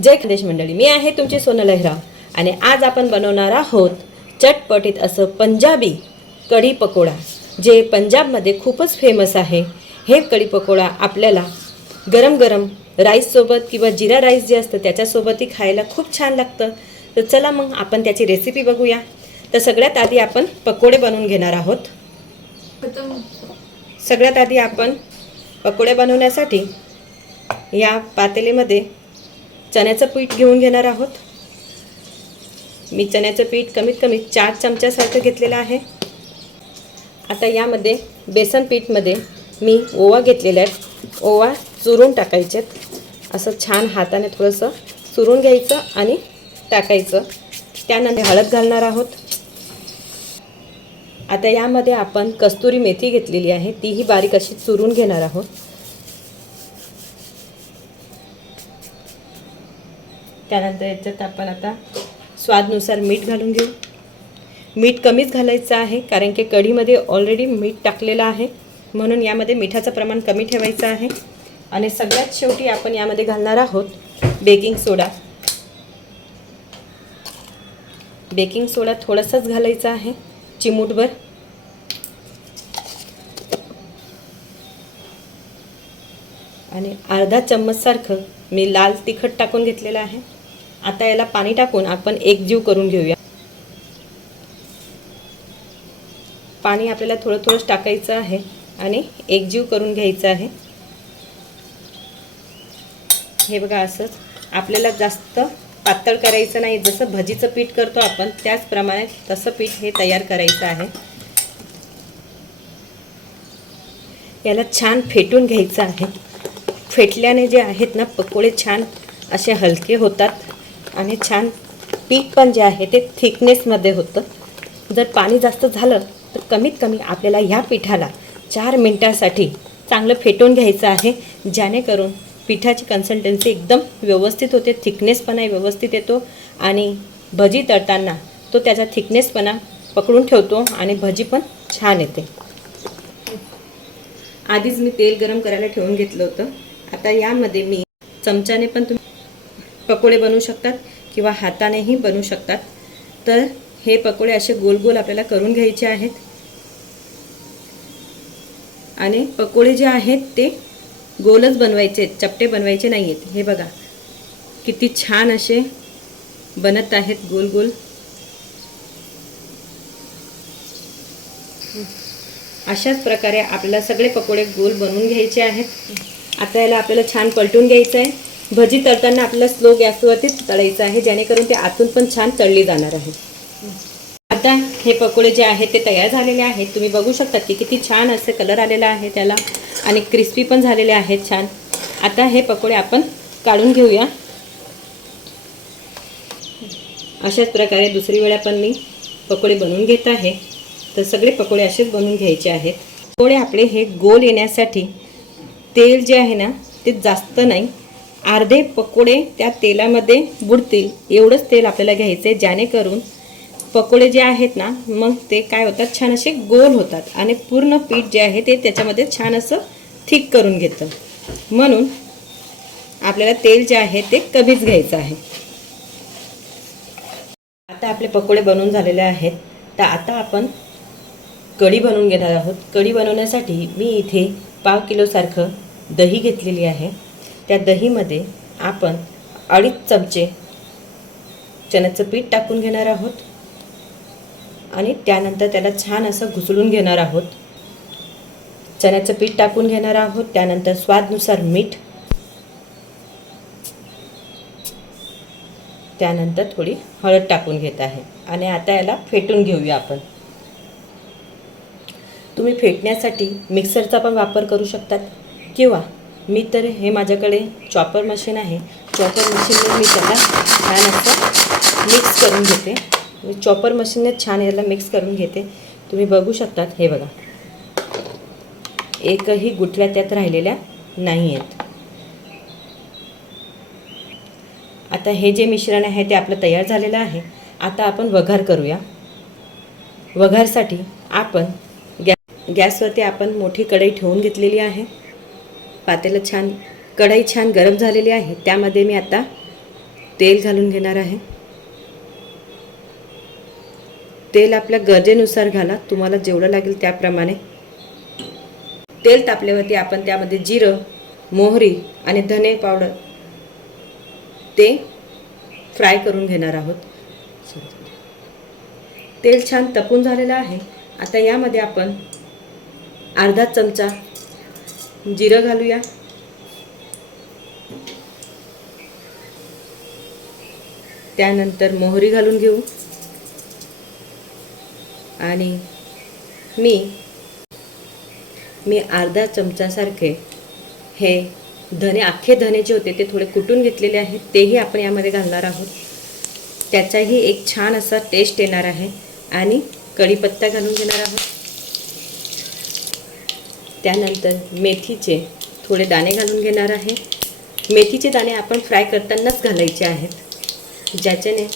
जय खानदेश मंडळी, मी आहे तुमची सोनल लहरा आणि आज आपण बनवणार आहोत चटपटीत असं पंजाबी कढी पकोडा, जे पंजाबमध्ये खूपच फेमस आहे। हे कढी पकोडा आपल्याला गरम गरम राईस सोबत किंवा जीरा राईस जे असतं त्याच्यासोबतही खायला खूप छान लागतं। तर चला मग आपण त्याची रेसिपी बघूया। तर सगळ्यात आधी आपण पकोडे बनवून घेणार आहोत। सगळ्यात आधी आपण पकोडे बनवण्यासाठी या पातेलीमध्ये चण्याचं पीठ घेऊन घेणार आहोत। मी चण्याचं पीठ कमीत कमी 4 चमच्यासारखं घेतलेलं आहे। आता यामध्ये बेसन पीठमध्ये मी ओवा घेतलेला आहे। ओवा चुरून टाकायचे, असं छान हाताने थोडंसं चुरून घ्यायचं आणि टाकायचं। त्यानंतर हळद घालणार आहोत। आता यामध्ये आपण कस्तुरी मेथी घेतलेली आहे, तीही बारीक अशी चुरून घेणार आहोत। त्यानंतर याच्यात आपण आता स्वादानुसार मीठ घालून घेऊ। मीठ कमीच घालायचं आहे, कारण की कढीमध्ये ऑलरेडी मीठ टाकलेलं आहे, म्हणून यामध्ये मिठाचं प्रमाण कमी ठेवायचं आहे। आणि सगळ्यात शेवटी आपण यामध्ये घालणार आहोत बेकिंग सोडा। बेकिंग सोडा थोडासाच घालायचा आहे, चिमूटभर। आणि अर्धा चम्मच सारखं मी लाल तिखट टाकून घेतलेलं आहे। आता याला पाणी टाकून आपण एकजीव करून घेऊया। पाणी आपल्याला थोडं थोडं टाकायचं आहे आणि एकजीव करून घ्यायचं आहे। हे बघा, असंच आपल्याला जास्त पातळ करायचं नाही, जसं भजीचं पीठ करतो आपण त्याचप्रमाणे तसं पीठ हे तयार करायचं आहे। याला छान फेटून घ्यायचं आहे। फेटल्याने जे आहेत ना पकोडे छान असे हलके होतात आणि छान पीठ पण जे आहे ते थिकनेसमध्ये होतं। जर पाणी जास्त झालं तर कमीत कमी आपल्याला ह्या पिठाला 4 मिनिटांसाठी चांगलं फेटून घ्यायचं आहे, जेणेकरून पिठाची कन्सिस्टन्सी एकदम व्यवस्थित होते, थिकनेसपणा व्यवस्थित येतो आणि भजी तळताना तो त्याचा थिकनेसपणा पकडून ठेवतो आणि भजी पण छान येते। आधीच मी तेल गरम करायला ठेवून घेतलं होतं। आता यामध्ये मी चमच्याने पण तुम्ही पकोडे बनवू शकतात किंवा हातानेही बनवू शकतात। तर हे पकोडे असे गोल गोल आपल्याला करून घ्यायचे आहेत आणि पकोडे जे आहेत ते गोलच बनवायचे, चपटे बनवायचे नाहीत। हे बघा किती छान असे बनत आहेत गोल गोल। अशाच प्रकारे आपल्याला सगळे पकोडे गोल बनवून घ्यायचे आहेत। आता याला आपल्याला छान पलटून घ्यायचं आहे। भजी तळताना आपल्याला स्लो गॅसवरतीच तळायचं आहे, जेणेकरून ते आतून पण छान तळली जाणार आहे। आता हे पकोडे जे आहेत ते तयार झालेले आहेत। तुम्ही बघू शकता की किती छान असे कलर आलेला आहे त्याला आणि क्रिस्पी पण झालेले आहेत छान। आता हे पकोडे आपण काढून घेऊया। अशाच प्रकारे दुसरी वेळा पण मी पकोडे बनवून घेत आहे। तर सगळे पकोडे असेच बनवून घ्यायचे आहेत। पकोडे आपले हे गोल येण्यासाठी तेल जे आहे ना ते जास्त नाही, अर्धे पकोडे त्या तेलामध्ये बुडतील एवढंच तेल आपल्याला घ्यायचं आहे, जेणेकरून पकोडे जे आहेत ना मग ते काय होतात, छान असे गोल होतात आणि पूर्ण पीठ जे आहे ते त्याच्यामध्ये छान असं थिक करून घेतं। म्हणून आपल्याला तेल जे आहे ते कमीच घ्यायचं आहे। आता आपले पकोडे बनवून झालेले आहेत। तर आता आपण कढी बनवून घेणार आहोत। कढी बनवण्यासाठी मी इथे 1/2 किलो सारखं दही घेतलेली आहे। त्या दहीमध्ये आपण 2.5 चमचे चण्याचं पीठ टाकून घेणार आहोत आणि त्यानंतर त्याला छान असं घुसळून घेणार आहोत। चण्याचं पीठ टाकून घेणार आहोत, त्यानंतर स्वादानुसार मीठ, त्यानंतर थोडी हळद टाकून घेत आहे आणि आता याला फेटून घेऊया आपण। तुम्ही फेटण्यासाठी मिक्सरचा पण वापर करू शकतात किंवा मी तर हे माझ्याकडे चॉपर मशीन आहे, चॉपर मशीनने मी त्याला छान असं मिक्स करून घेते। मी चॉपर मशीनने छान याला मिक्स करून घेते। तुम्ही बघू शकतात, हे बघा एकही गुठळ्या त्यात राहिलेल्या नाही आहेत। आता हे जे मिश्रण आहे ते आपलं तयार झालेलं आहे। आता आपण वघार करूया। वघारसाठी आपण गॅसवरती आपण मोठी कढई ठेवून घेतलेली आहे। पातेलं छान, कढई छान गरम झालेली आहे। त्यामध्ये मी आता तेल घालून घेणार आहे. तेल आपल्या गरजेनुसार घाला, तुम्हाला जेवढं लागेल त्याप्रमाणे. तेल तापल्यावरती आपण त्यामध्ये जिरं, मोहरी आणि धने पावडर ते फ्राय करून घेणार आहोत. तेल छान तपून झालेलं आहे. आता यामध्ये आपण अर्धा चमचा जिरं घालूया. त्यानंतर मोहरी घालून घेऊ आणि मी अर्धा चमचासारखे हे धने, अख्खे धने जे होते ते थोडे कुटून घेतलेले आहेत, तेही आपण यामध्ये घालणार आहोत. त्याचाही एक छान असा टेस्ट येणार आहे. आणि कढीपत्ता घालून घेणार आहोत. त्यानंतर मेथीचे थोडे दाणे घालून घेणार आहे. मेथीचे दाणे आपण फ्राय करतानाच घालायचे आहेत,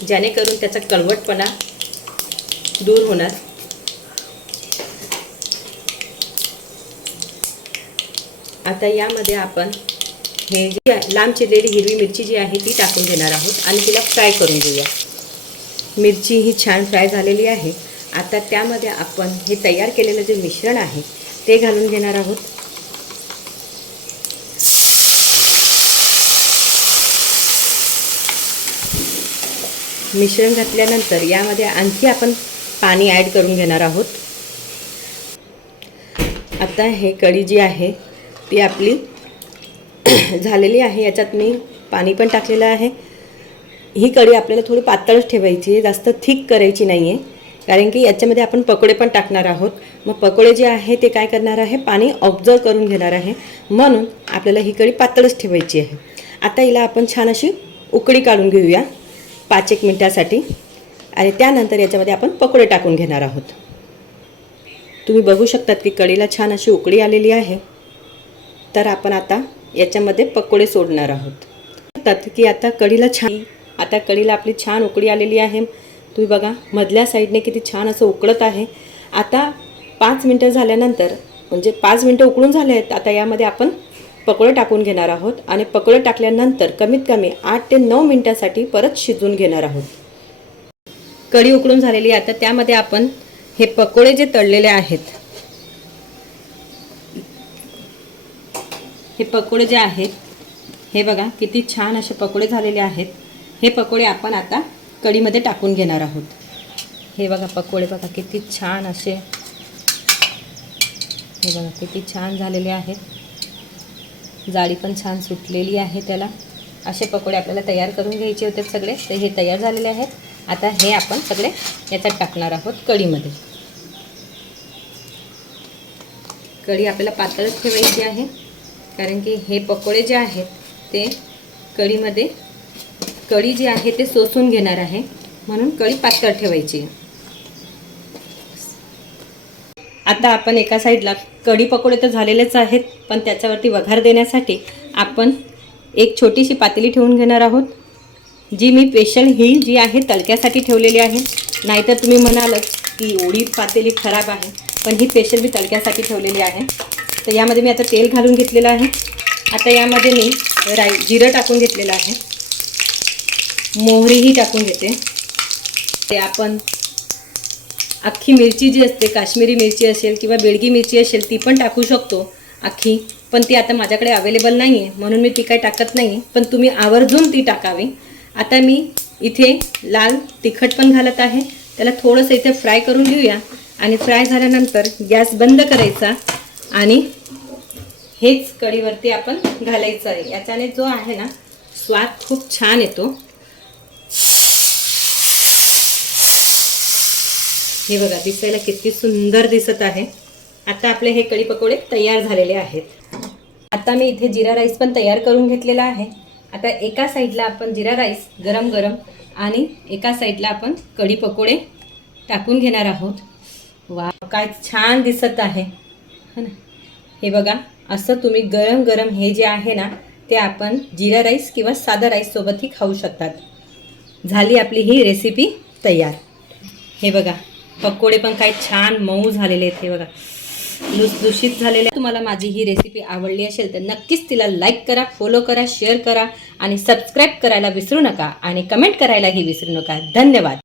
जेणेकरून त्याचा कडवटपणा दूर होणार. आता यामध्ये आपण हे जी लांब चिरलेली हिरवी मिरची जी आहे ती टाकून घेणार आहोत आणि तिला फ्राय करून घेऊया. मिरची ही छान फ्राय झालेली आहे. आता त्यामध्ये आपण हे तयार केलेलं जे मिश्रण आहे ते घालून घेणार आहोत. मिश्रण घातल्यानंतर यामध्ये आणखी आपण पाणी ॲड करून घेणार आहोत. आता हे कढी जी आहे ती आपली झालेली आहे. याच्यात मी पाणी पण टाकलेलं आहे. ही कढी आपल्याला थोडी पातळच ठेवायची आहे, जास्त थिक करायची नाही आहे, कारण की याच्यामध्ये आपण पकोडे पण टाकणार आहोत. मग पकोडे जे आहे ते काय करणार आहे, पाणी ऑब्झर्व करून घेणार आहे, म्हणून आपल्याला ही कढी पातळच ठेवायची आहे. आता हिला आपण छान अशी उकळी काढून घेऊया 5-1 मिनिटासाठी आणि त्यानंतर याच्यामध्ये आपण पकोडे टाकून घेणार आहोत. तुम्ही बघू शकतात की कढीला छान अशी उकळी आलेली आहे. तर आपण आता याच्यामध्ये पकोडे सोडणार आहोत. की आता कढीला आपली छान उकळी आलेली आहे. तुम्ही बघा मधल्या साईडने किती छान असं उकळत आहे. आता 5 मिनिटं झाल्यानंतर, म्हणजे 5 मिनिटं उकळून झाले आहेत, आता यामध्ये आपण पकोडे टाकून घेणार आहोत आणि पकोडे टाकल्यानंतर कमीत कमी 8 ते 9 मिनिटासाठी परत शिजवून घेणार आहोत. कढी उकळून झालेली आहे. आता त्यामध्ये आपण हे पकोडे जे तळलेले आहेत, हे पकोडे जे आहेत, हे बघा किती छान असे पकोडे झालेले आहेत. हे पकोडे आपण आता कढीमध्ये टाकून घेणार आहोत. हे बघा पकोडे बघा किती छान असे, हे बघा किती छान झालेले आहेत. जाळी पण छान सुटलेली आहे त्याला. असे पकोडे आपल्याला तयार करून घ्यायचे होते सगळे. तर हे तयार झालेले आहेत. आता हे आपण सगळे याच्यात टाकणार आहोत कढीमध्ये. कढी आपल्याला पातळच ठेवायची आहे, कारण की हे पकोडे जे आहेत ते कढीमध्ये, कढी जी आहे ते सोसून घेणार आहे, म्हणून कढी पातळ ठेवायची. आता आपण एका साईडला कढी पकोडे तर झालेलेच आहेत, पण त्याच्यावरती वघार देण्यासाठी आपण एक छोटीशी पातेली ठेवून घेणार आहोत, जी मी स्पेशल ही जी आहे तडक्यासाठी ठेवलेली आहे. नाहीतर तुम्ही म्हणालच की एवढी पातेली खराब आहे, पण ही स्पेशल मी तडक्यासाठी ठेवलेली आहे. तर यामध्ये मी आता तेल घालून घेतलेलं आहे. आता यामध्ये मी जिरं टाकून घेतलेलं आहे, मोहरीही टाकून घेते. ते आपण अख्खी मिरची जी असते, काश्मीरी मिरची असेल किंवा बेडगी मिरची असेल ती पण टाकू शकतो अख्खी, पण ती आता माझ्याकडे अवेलेबल नाही आहे म्हणून मी ती काही टाकत नाही, पण तुम्ही आवर्जून ती टाकावी. आता मी इथे लाल तिखट पण घालत आहे. त्याला थोडंसं इथे फ्राय करून घेऊया आणि फ्राय झाल्यानंतर गॅस बंद करायचा आणि हेच कढीवरती आपण घालायचं आहे. याच्याने जो आहे ना स्वाद खूप छान येतो. हे बघा दिसायला किती सुंदर दिसत आहे. आता आपले हे कढी पकोडे तयार झालेले आहेत. आता मी इथे जिरा राईस पण तयार करून घेतलेला आहे. आता एका साईडला आपण जिरा राईस गरम गरम आणि एका साईडला आपण कढी पकोडे टाकून घेणार आहोत. वा काय छान दिसत आहे है ना. हे बघा असं तुम्ही गरम गरम हे जे आहे ना ते आपण जिरा राईस किंवा साधा राईस सोबतही खाऊ शकतात. झाली आपली ही रेसिपी तयार. हे बघा पकोडे पण काय छान मऊ झालेले आहेत. हे बघा लुसलुशीत झालेल्या. तुम्हाला माझी ही रेसिपी आवडली असेल तर नक्कीच तिला लाईक करा, फॉलो करा, शेअर करा आणि सबस्क्राईब करायला विसरू नका आणि कमेंट करायलाही विसरू नका. धन्यवाद.